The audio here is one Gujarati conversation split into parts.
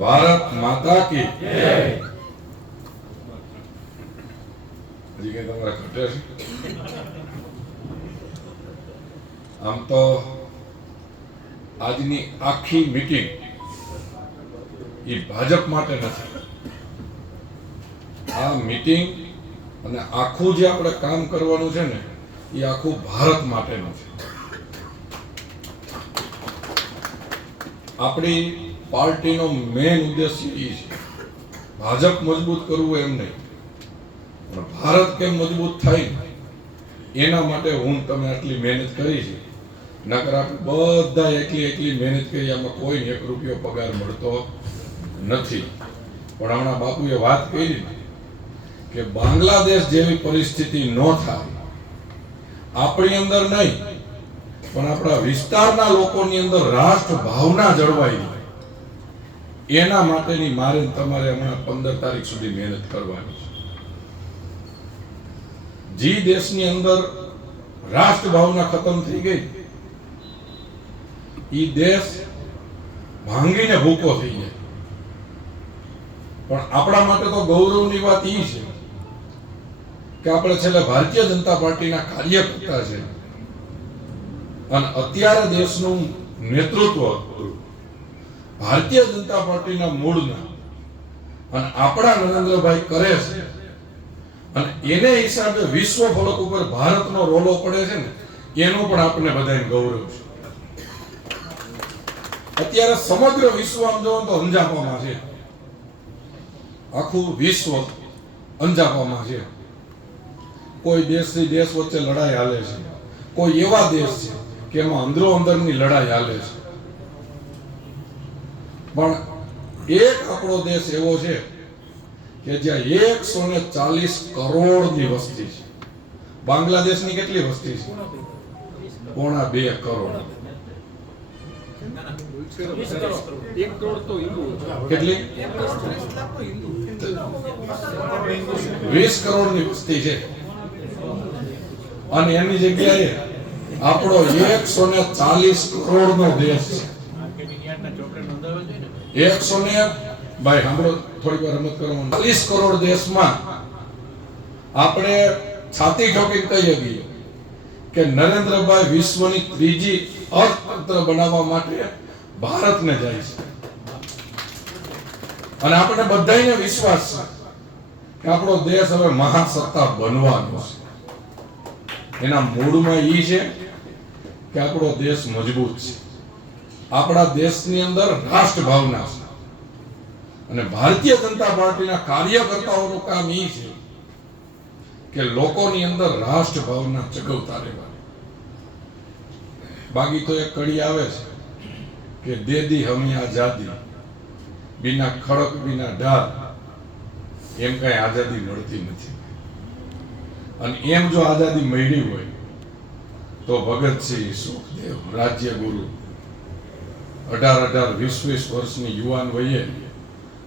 ભારત માતા કી હજી કઈ તમારે ઘટે છે? આમ તો આજની આખી મીટિંગ એ ભાજપ માટે નથી. આ મીટિંગ અને આખું જે આપણે કામ કરવાનું છે ને એ આખું ભારત માટેનું છે. આપણી પાર્ટીનો મેઇન ઉદ્દેશ્ય એ છે ભાજપ મજબૂત કરવું એમ નહીં, પણ ભારત કેમ મજબૂત થાય એના માટે હું તમે આટલી મહેનત કરી છે. નકર આપણે બધા એકલી મહેનત કરી, આમાં કોઈ એક રૂપિયો પગાર મળતો નથી. પણ હમણાં બાપુએ વાત કરી કે બાંગ્લાદેશ જેવી પરિસ્થિતિ ન થાય, આપણી અંદર નહીં પણ આપણા વિસ્તારના લોકોની અંદર રાષ્ટ્ર ભાવના જળવાઈ, એના માટેની મારે તમારે હમણાં 15 તારીખ સુધી મહેનત કરવાની છે. જે દેશની અંદર રાષ્ટ્ર ભાવના ખતમ થઈ ગઈ, એ દેશ ભાંગીને ભૂકો થઈ જાય. પણ આપણા માટે તો ગૌરવની વાત એ છે કે આપણે છેલ્લે ભારતીય જનતા પાર્ટીના કાર્યકર્તા છે અને અત્યારે દેશનું નેતૃત્વ ભારતીય જનતા પાર્ટીના મૂળના અને આપણા નરેન્દ્રભાઈ કરે છે. અને એને હિસાબે વિશ્વ ફલક ઉપર ભારતનો રોલો પડે છે ને, એનું પણ આપણને બધાને ગૌરવ છે. અત્યારે સમગ્ર વિશ્વ આમ જોવો તો અંજાપામાં છે, આખું વિશ્વ અંજાપામાં છે. કોઈ દેશથી દેશ વચ્ચે લડાઈ હાલે છે, કોઈ એવા દેશ છે કે એમાં અંદરો અંદરની લડાઈ હાલે છે. પણ એક આપણો દેશ એવો છે કે જ્યાં 140 કરોડની વસ્તી છે. બાંગ્લાદેશની કેટલી વસ્તી છે? 1.25 કરોડ. કેટલી? 20 કરોડની વસ્તી છે. અને એની જગ્યાએ આપણો 140 કરોડનો દેશ છે. 100 ભાઈ સાંભળો, થોડી વાર રમત કરો. 40 કરોડ દેશમાં આપણે છાતી ઠોકીને કહી શકીએ કે નરેન્દ્રભાઈ વિશ્વની ત્રીજી અર્થતંત્ર બનાવવા માટે ભારતને જાય છે. અને આપણે બધાને વિશ્વાસ છે કે આપણો દેશ હવે મહાસત્તા બનવાનો છે. એના મૂળમાં એ છે કે આપણો દેશ મજબૂત છે, આપણા દેશની અંદર રાષ્ટ્ર ભાવના છે. અને ભારતીય જનતા પાર્ટીના કાર્યકર્તાઓનું કામ એ છે કે લોકોની અંદર રાષ્ટ્ર ભાવના જગવતા રહેવાની. બાકી તો એક કડી આવે છે કે દે દી હમી આઝાદી, બિના ખડક બિના ઢાલ, એમ કઈ આઝાદી મળતી નથી. અને એમ જો આઝાદી મળી હોય તો ભગતસિંહ, સુખદેવ, રાજ્યગુરુ 18-20 વર્ષની યુવાન વયે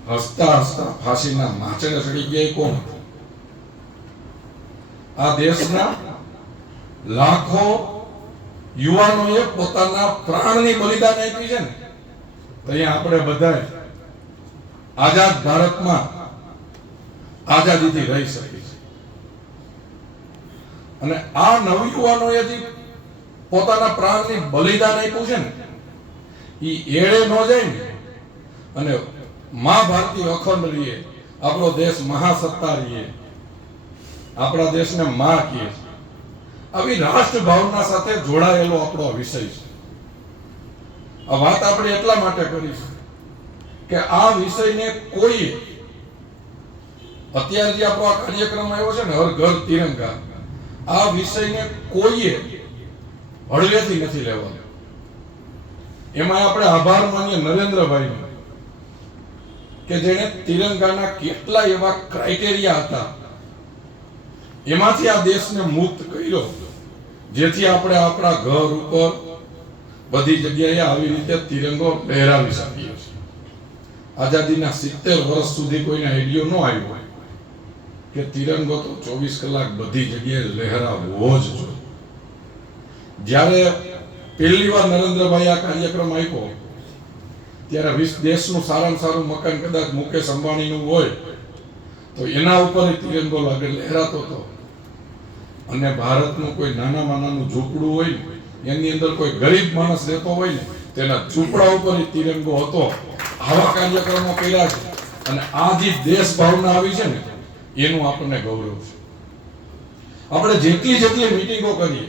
હસતા હસતા ફાંસીના માચડે ચડી ગયા કોણ? આ દેશના લાખો યુવાનોએ પોતાના પ્રાણની બલિદાન આપી છે ને, તો અહીંયા આપણે બધા આઝાદ ભારતમાં આઝાદીથી રહી શકીએ છીએ. અને આ નવયુવાનોએ જે પોતાના પ્રાણની બલિદાન આપ્યું છે ને, એ એળે ન જાય ને, અને મા ભારતી અખંડ રહીએ, આપણો દેશ મહાસત્તા રહીએ, આપણા દેશને માં કહીએ. આવી રાષ્ટ્ર ભાવના સાથે જોડાયેલો આપણો વિષય છે. આ વાત આપણે એટલા માટે કરી છે કે આ વિષયને કોઈ, અત્યારે જે આપણો આ કાર્યક્રમ આવ્યો છે ને, હર ઘર તિરંગા, આ વિષયને કોઈએ હળવેથી નથી લેવાનો. એમાં આપણે આભાર માનીએ નરેન્દ્રભાઈનો કે જેણે તિરંગાના કેટલા એવા ક્રાઇટેરિયા હતા, એમાંથી આ દેશને મુક્ત કર્યો, જેથી આપણે આપણા ઘર ઉપર બધી જગ્યાએ આવી રીતે તિરંગો લહેરાવી શકીએ છીએ. આઝાદીના 70 વર્ષ સુધી કોઈને આઈડિયો ન આવ્યો હોય કે તિરંગો તો 24 કલાક બધી જગ્યાએ લહેરાવવો જ જોઈએ. જ્યારે પહેલી વાર નરેન્દ્રભાઈ આ કાર્યક્રમ આપ્યો ત્યારે દેશનું સારામાં સારું મકાન કદાચ મુકેશ અંબાણીનું હોય તો એના ઉપર તિરંગો લહેરાતો હતો, અને ભારતનું કોઈ નાનામાં નાનું ઝૂંપડું હોય ને એની અંદર કોઈ ગરીબ માણસ રહેતો હોય ને તેના ઝૂંપડા ઉપર તિરંગો હતો. આવા કાર્યક્રમો કર્યા છે, અને આ જે દેશ ભાવના આવી છે ને એનું આપણને ગૌરવ છે. આપણે જેટલી મીટિંગો કરીએ,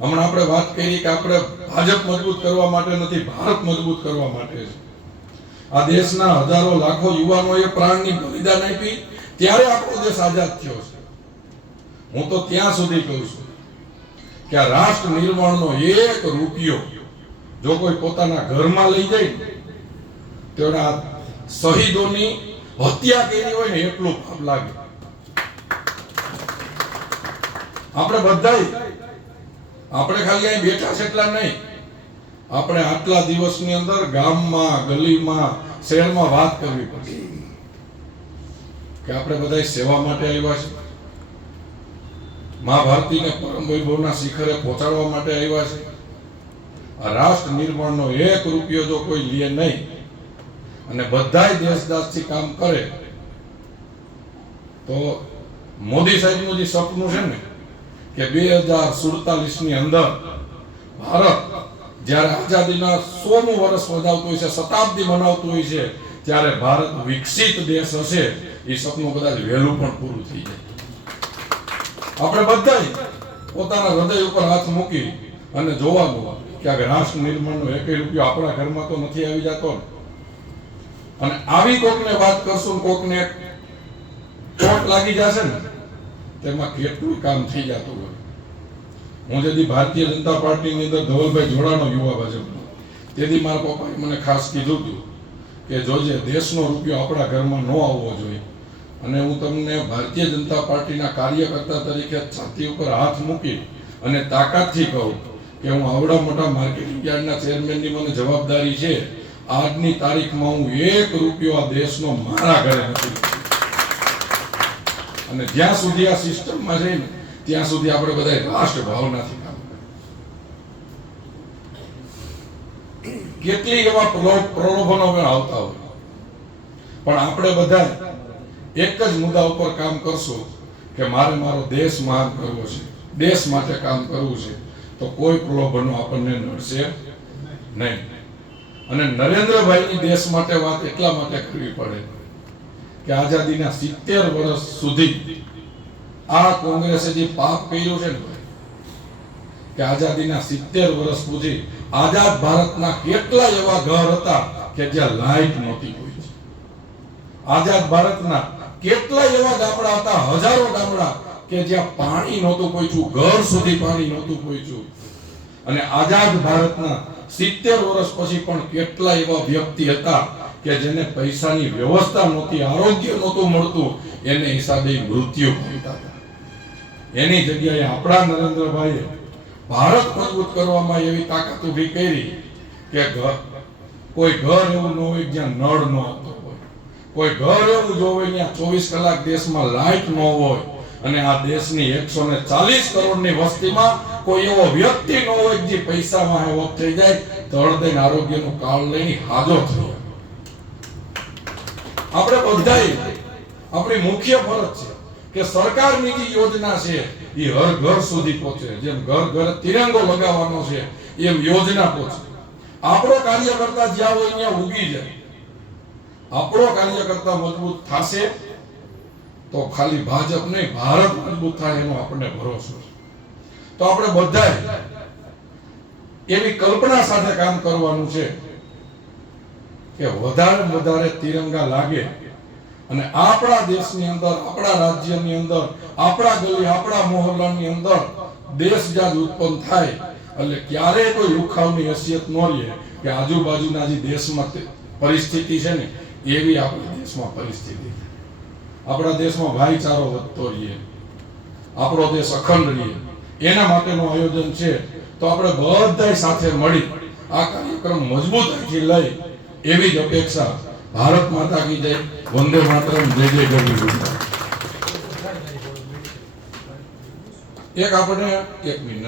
હમણાં આપણે વાત કરી કે આપણે ભાજપ મજબૂત કરવા માટે નથી, ભારત મજબૂત કરવા માટે છે. આ દેશના હજારો લાખો યુવાનોએ પ્રાણની બલિદાન આપી ત્યારે આપણો દેશ આઝાદ થયો છે. હું તો ત્યાં સુધી કહું છું કે આ રાષ્ટ્ર નિર્માણનો 1 રૂપિયો જો કોઈ પોતાના ઘરમાં લઈ જાય તો એના શહીદોની હત્યા કરી હોય ને એટલું પાપ લાગે. આપણે બધાય આપણે ખાલી અહીં બેઠા છે એટલા નહીં, આપણે આટલા દિવસની અંદર ગામમાં, ગલીમાં, શહેરમાં વાત કરવી પડશે કે આપણે બધા સેવા માટે આવ્યા છે, મા ભારતીને પરમ વૈભવના શિખરે પહોંચાડવા માટે આવ્યા છે. આ રાષ્ટ્ર નિર્માણનો 1 રૂપિયો જો કોઈ લે નહીં અને બધાય દેશદાસથી કામ કરે તો મોદી સાહેબનું જે સપનું છે ને કે 2047 ની અંદર ભારત જ્યારે આઝાદીના 100મું વર્ષ વધાવતું હોય છે, શતાબ્દી મનાવતું હોય છે, ત્યારે ભારત વિકસિત દેશ હશે. એ સપનું કદાચ વહેલું પણ પૂરું થઈ જાય. આપણે બધાય પોતાના હૃદય ઉપર હાથ મૂકી અને જોવાનું કે આ રાષ્ટ્ર નિર્માણનો 1 રૂપિયો આપણા ઘરમાં તો નથી આવી જતો ને. અને આવી કોકને વાત કરશું, કોકને ચોટ લાગી જશે ને તેમાં કેટલું કામ થઈ જતું હોય. હું જેથી ભારતીય જનતા પાર્ટીની અંદર ધવલભાઈ જોડાણો યુવા ભાજપનો, તેથી મારા પપ્પાએ મને ખાસ કીધું હતું કે જોજે દેશનો રૂપિયો આપણા ઘરમાં ન આવવો જોઈએ. અને હું તમને ભારતીય જનતા પાર્ટીના કાર્યકર્તા તરીકે છાતી ઉપર હાથ મૂકી અને તાકાતથી કહું કે હું આવડા મોટા માર્કેટિંગ યાર્ડના ચેરમેનની મને જવાબદારી છે. આજની તારીખમાં હું 1 રૂપિયો આ દેશનો મારા ઘરે નથી. અને જ્યાં સુધી આ સિસ્ટમમાં છે ને ત્યાં સુધી આપણે બધા રાષ્ટ્ર ભાવનાથી કામ કરીએ. કેટલી એવા પ્રલોભનો આવતા હોય, પણ આપણે બધા એક જ મુદ્દા ઉપર કામ કરશું કે મારે મારો દેશ મહાન કરવો છે, દેશ માટે કામ કરવું છે, તો કોઈ પ્રલોભનો આપણને નડશે નહીં. અને નરેન્દ્રભાઈની દેશ માટે વાત એટલા માટે કરવી પડે કે આઝાદીના 70 વર્ષ સુધી આ કોંગ્રેસે જે પાપ કર્યું છે ને કે આઝાદીના 70 વર્ષ સુધી આઝાદ ભારતના કેટલા એવા ઘર હતા કે જ્યાં લાઈટ નહોતી કોઈ. આઝાદ ભારતના કેટલા એવા ગામડા હતા, હજારો ગામડા કે જ્યાં પાણી નહોતું પહોંચ્યું, ઘર સુધી પાણી નહોતું પહોંચ્યું. અને આઝાદ ભારતના 70 વર્ષ પછી પણ કેટલા એવા વ્યક્તિ હતા કે જેને પૈસાની વ્યવસ્થા નહોતી, આરોગ્ય નહોતું મળતું, એને હિસાબે મૃત્યુ પામતા હતા. એની જગ્યાએ આપણા નરેન્દ્રભાઈએ ભારત મજબૂત કરવામાં એવી તાકાત ઊભી કરી કે કોઈ ઘર એવું ન હોય જ્યાં નળ ન આવતો હોય, કોઈ ઘર એવું જો હોય ત્યાં 24 કલાક દેશમાં લાઈટ ન હોય, અને આ દેશની 140 કરોડની વસ્તીમાં કોઈ એવો વ્યક્તિ ન હોય જે પૈસામાં ઓફ થઈ જાય તો હૃદય આરોગ્યનું કાર્ડ લઈને હાજર થઈ. આપણે બધાએ આપણી મુખ્ય ફરજ છે કે સરકારની જે યોજના છે એ હર ઘર સુધી પહોંચે. જેમ ઘર ઘર તિરંગો લગાવવાનો છે એમ યોજના પહોંચે. આપણો કાર્યકર્તા જ્યાં હોય ત્યાં ઉગી જાય. આપણો કાર્યકર્તા મજબૂત થશે તો ખાલી ભાજપ નહીં, ભારત મજબૂત થાય એનો આપણને ભરોસો છે. તો આપણે બધાએ એવી કલ્પના સાથે કામ કરવાનું છે કે વધારે તિરંગા લાગે અને આપણા દેશની અંદર, આપણા રાજ્યની અંદર, આપણા ગલી, આપણા મોહલ્લાની અંદર દેશ જાત ઉત્પન્ન થાય એટલે ક્યારેય કોઈ લુખાવની હૈસિયત ન રહે કે આજુબાજુના જે દેશમાં પરિસ્થિતિ છે ને એવી આપણા દેશમાં પરિસ્થિતિ. આપણા દેશમાં ભાઈચારો વધતો રહે, આપણો દેશ અખંડ રહે, એના માટેનું આયોજન છે. તો આપણે બધાય સાથે મળી આ કાર્યક્રમ મજબૂતાઈથી લઈ એવી જ અપેક્ષા. ભારત માતા કી જય, વંદે માતરમ, જય જય ગરવી. એક મિનિટ